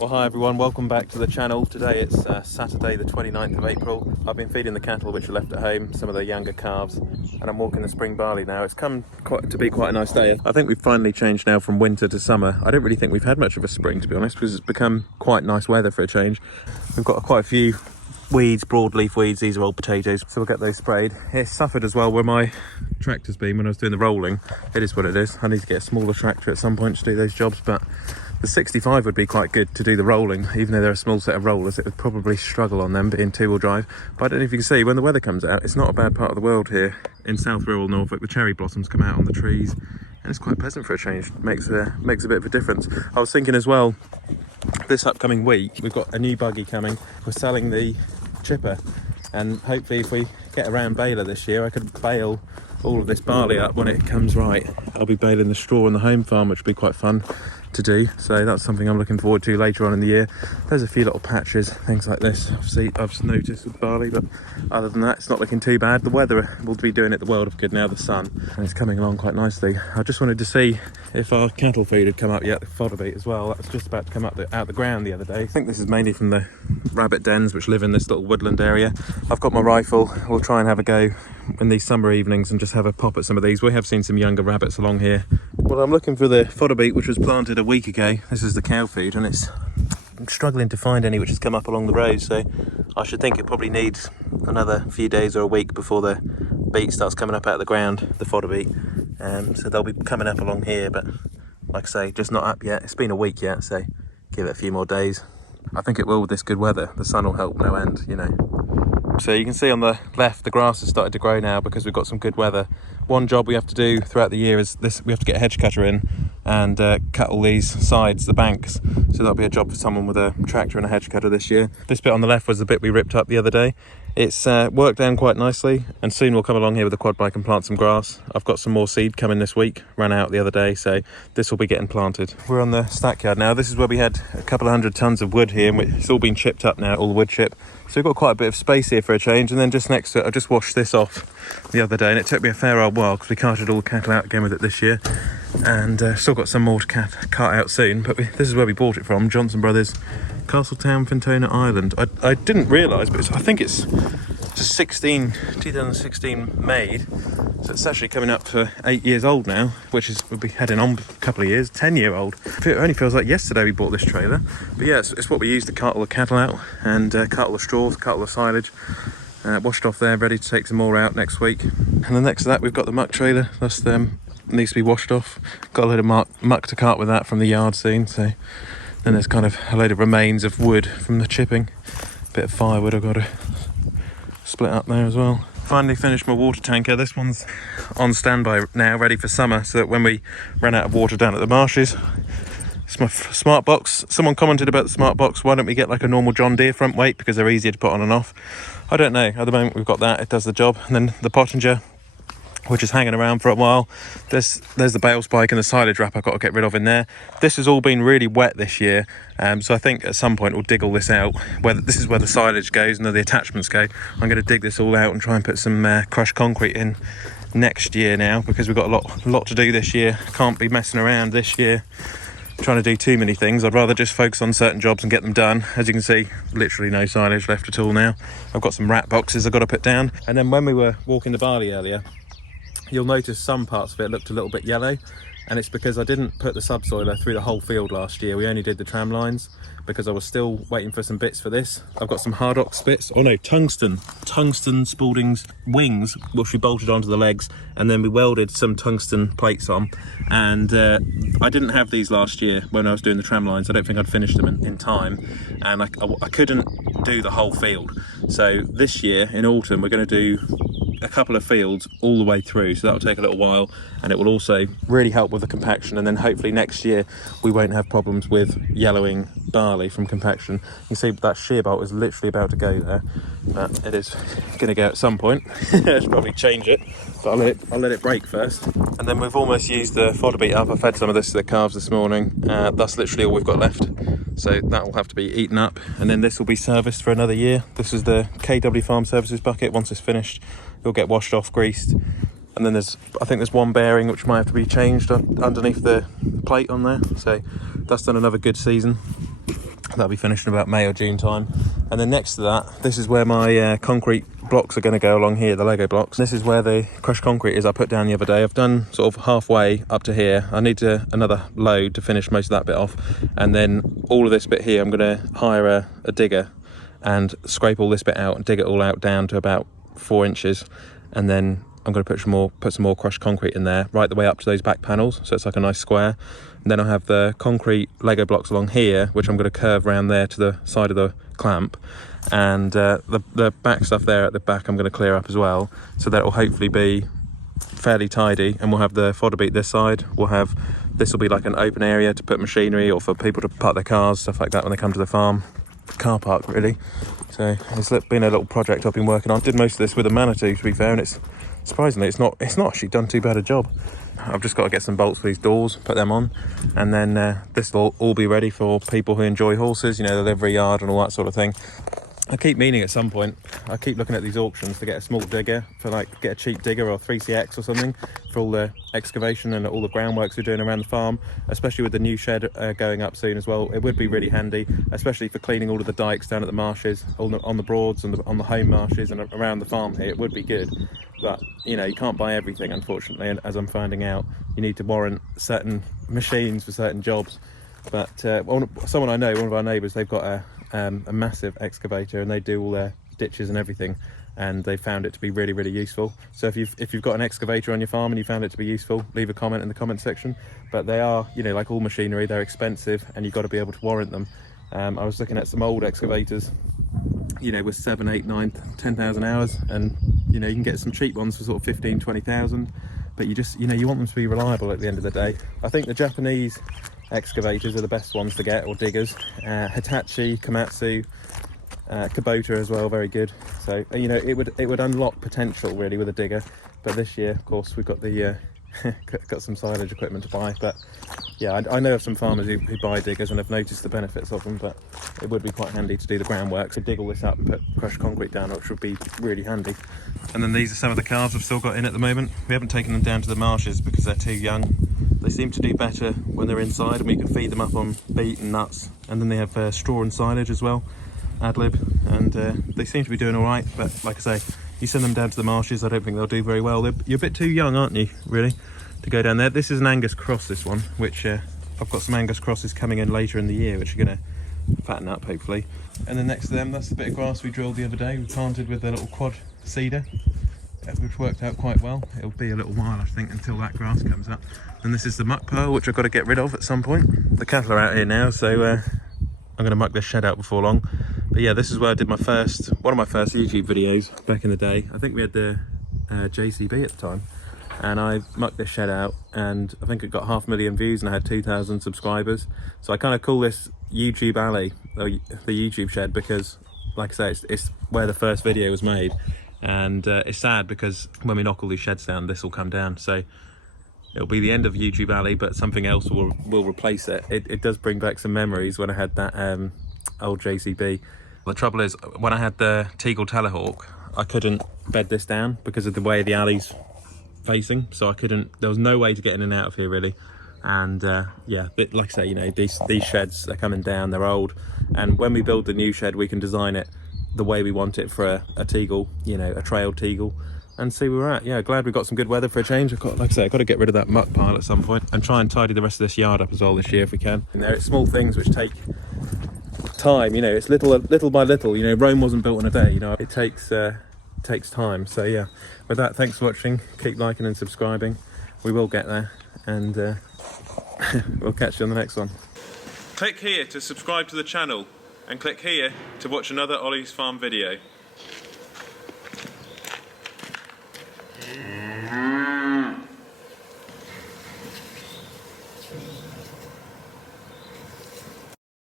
Well, hi everyone, welcome back to the channel. Today it's Saturday the 29th of April. I've been feeding the cattle which are left at home, some of the younger calves, and I'm walking the spring barley now. It's come to be quite a nice day. I think we've finally changed now from winter to summer. I don't really think we've had much of a spring, to be honest, because it's become quite nice weather for a change. We've got quite a few weeds, broadleaf weeds. These are old potatoes, so we'll get those sprayed. It suffered as well where my tractor's been when I was doing the rolling. It is what it is. I need to get a smaller tractor at some point to do those jobs, but the 65 would be quite good to do the rolling. Even though they're a small set of rollers, it would probably struggle on them being two-wheel drive. But I don't know if you can see, when the weather comes out, it's not a bad part of the world here in South Rural Norfolk. The cherry blossoms come out on the trees and it's quite pleasant for a change. Makes a bit of a difference. I was thinking as well, this upcoming week we've got a new buggy coming. We're selling the chipper, and hopefully if we get around baler this year, I could bale all of this barley up when it comes right. I'll be baling the straw on the home farm, which will be quite fun to do, so that's something I'm looking forward to later on in the year. There's a few little patches, things like this I've noticed with barley, but other than that it's not looking too bad. The weather will be doing it the world of good now, the sun, and it's coming along quite nicely. I just wanted to see if our cattle feed had come up yet, the Photobi as well. That was just about to come up out the ground the other day. I think this is mainly from the rabbit dens which live in this little woodland area. I've got my rifle. We'll try and have a go in these summer evenings and just have a pop at some of these. We have seen some younger rabbits along here. Well, I'm looking for the fodder beet which was planted a week ago. This is the cow food, and I'm struggling to find any which has come up along the road, so I should think it probably needs another few days or a week before the beet starts coming up out of the ground, the fodder beet. So they'll be coming up along here, but like I say, just not up yet. It's been a week yet, so give it a few more days. I think it will with this good weather. The sun will help no end, you know. So you can see on the left the grass has started to grow now because we've got some good weather. One job we have to do throughout the year is this: we have to get a hedge cutter in and cut all these sides, the banks. So that'll be a job for someone with a tractor and a hedge cutter this year. This bit on the left was the bit we ripped up the other day. It's worked down quite nicely, and soon we'll come along here with a quad bike and plant some grass. I've got some more seed coming this week, ran out the other day, so this will be getting planted. We're on the stackyard now. This is where we had a couple of 100 tons of wood here, and it's all been chipped up now, all the wood chip. So we've got quite a bit of space here for a change, and then just next to it, I just washed this off the other day, and it took me a fair old while because we carted all the cattle out again with it this year, and still got some more to cart out soon. But this is where we bought it from, Johnson Brothers, Castletown, Fintona, Ireland. I didn't realise, but I think it's just 2016 made, so it's actually coming up for 8 years old now, which will be heading on a couple of years, 10-year-old. It only feels like yesterday we bought this trailer, but yeah, it's what we use to cart all the cattle out and cart all the straw, cart all the silage. Washed off there, ready to take some more out next week. And then next to that we've got the muck trailer. That's needs to be washed off. Got a load of muck to cart with that from the yard soon. So then there's kind of a load of remains of wood from the chipping. Bit of firewood I've got to split up there as well. Finally finished my water tanker. This one's on standby now, ready for summer, so that when we run out of water down at the marshes. It's my smart box. Someone commented about the smart box. Why don't we get like a normal John Deere front weight, because they're easier to put on and off? I don't know. At the moment we've got that. It does the job. And then the Pottinger, which is hanging around for a while. There's the bale spike and the silage wrap I've got to get rid of in there. This has all been really wet this year, so I think at some point we'll dig all this out. This is where the silage goes and the attachments go. I'm going to dig this all out and try and put some crushed concrete in next year now, because we've got a lot to do this year. Can't be messing around this year trying to do too many things. I'd rather just focus on certain jobs and get them done. As you can see, literally no silage left at all now. I've got some rat boxes I've got to put down. And then when we were walking the barley earlier, you'll notice some parts of it looked a little bit yellow, and it's because I didn't put the subsoiler through the whole field last year. We only did the tram lines because I was still waiting for some bits for this. I've got some hard ox bits, tungsten Spalding's wings, which we bolted onto the legs, and then we welded some tungsten plates on. And I didn't have these last year when I was doing the tram lines. I don't think I'd finished them in time, and I couldn't do the whole field. So this year in autumn we're going to do a couple of fields all the way through, so that'll take a little while, and it will also really help with the compaction. And then hopefully next year we won't have problems with yellowing barley from compaction. You can see that shear bolt is literally about to go there, but it is going to go at some point. I should probably change it, but I'll let it break first. And then we've almost used the fodder beet up. I fed some of this to the calves this morning. That's literally all we've got left, so that will have to be eaten up, and then this will be serviced for another year. This is the KW Farm Services bucket. Once it's finished, it'll get washed off, greased, and then I think there's one bearing which might have to be changed underneath the plate on there, so that's done another good season. That'll be finished in about May or June time. And then next to that, this is where my concrete blocks are going to go along here, the Lego blocks. This is where the crushed concrete is I put down the other day. I've done sort of halfway up to here. I need another load to finish most of that bit off. And then all of this bit here, I'm going to hire a digger and scrape all this bit out and dig it all out down to about 4 inches. And then I'm going to put some more crushed concrete in there right the way up to those back panels, so it's like a nice square. And then I'll have the concrete Lego blocks along here, which I'm going to curve around there to the side of the clamp. And the back stuff there at the back I'm going to clear up as well, so that will hopefully be fairly tidy. And we'll have the fodder beet this side. This will be like an open area to put machinery or for people to park their cars, stuff like that when they come to the farm. Car park really. So it's been a little project I've been working on. Did most of this with a Manitou, to be fair, and it's surprisingly it's not actually done too bad a job. I've just got to get some bolts for these doors, put them on, and then this will all be ready for people who enjoy horses, you know, the livery yard and all that sort of thing. I keep meaning at some point, I keep looking at these auctions to get a small digger, get a cheap digger or 3CX or something for all the excavation and all the groundworks we're doing around the farm, especially with the new shed going up soon as well. It would be really handy, especially for cleaning all of the dikes down at the marshes, on the broads and on the home marshes and around the farm here. It would be good, but you know, you can't buy everything, unfortunately, and as I'm finding out, you need to warrant certain machines for certain jobs. But someone I know, one of our neighbours, they've got a massive excavator and they do all their ditches and everything, and they found it to be really, really useful. So if you've got an excavator on your farm and you found it to be useful, leave a comment in the comment section. But they are, you know, like all machinery, they're expensive and you've got to be able to warrant them. I was looking at some old excavators, you know, with 7, 8, 9, 10,000 hours, and you know, you can get some cheap ones for sort of 15, 20,000, but you just, you know, you want them to be reliable at the end of the day. I think the Japanese excavators are the best ones to get, or diggers. Hitachi, Komatsu, Kubota as well, very good. So you know, it would unlock potential really with a digger. But this year, of course, we've got the got some silage equipment to buy. But yeah, I know of some farmers who buy diggers and have noticed the benefits of them. But it would be quite handy to do the groundwork, so dig all this up and put crushed concrete down, which would be really handy. And then these are some of the calves I've still got in at the moment. We haven't taken them down to the marshes because they're too young. They seem to do better when they're inside, and we can feed them up on beet and nuts. And then they have straw and silage as well, ad lib, and they seem to be doing all right. But like I say, you send them down to the marshes, I don't think they'll do very well. You're a bit too young, aren't you, really, to go down there? This is an Angus cross, this one, which I've got some Angus crosses coming in later in the year, which are going to fatten up, hopefully. And then next to them, that's the bit of grass we drilled the other day. We planted with a little quad cedar, which worked out quite well. It'll be a little while, I think, until that grass comes up. And this is the muck pile, which I've got to get rid of at some point. The cattle are out here now, so I'm going to muck this shed out before long. But yeah, this is where I did one of my first YouTube videos back in the day. I think we had the JCB at the time, and I mucked this shed out, and I think it got 500,000 views, and I had 2,000 subscribers. So I kind of call this YouTube Alley, or the YouTube shed, because like I say, it's where the first video was made. And it's sad because when we knock all these sheds down, this will come down. So it'll be the end of YouTube Alley, but something else will replace it. It does bring back some memories when I had that old JCB. The trouble is, when I had the Teagle Telehawk, I couldn't bed this down because of the way the alley's facing. So I couldn't, there was no way to get in and out of here really. And yeah, but like I say, you know, these sheds, they're coming down, they're old. And when we build the new shed, we can design it the way we want it for a Teagle, you know, a trailed Teagle, and see where we're at. Yeah, glad we got some good weather for a change. Like I say, I've got to get rid of that muck pile at some point and try and tidy the rest of this yard up as well this year if we can. And there are small things which take time, you know, it's little by little, you know, Rome wasn't built in a day, you know, it takes time. So yeah, with that, thanks for watching, keep liking and subscribing, we will get there, and we'll catch you on the next one. Click here to subscribe to the channel, and click here to watch another Olly's Farm video.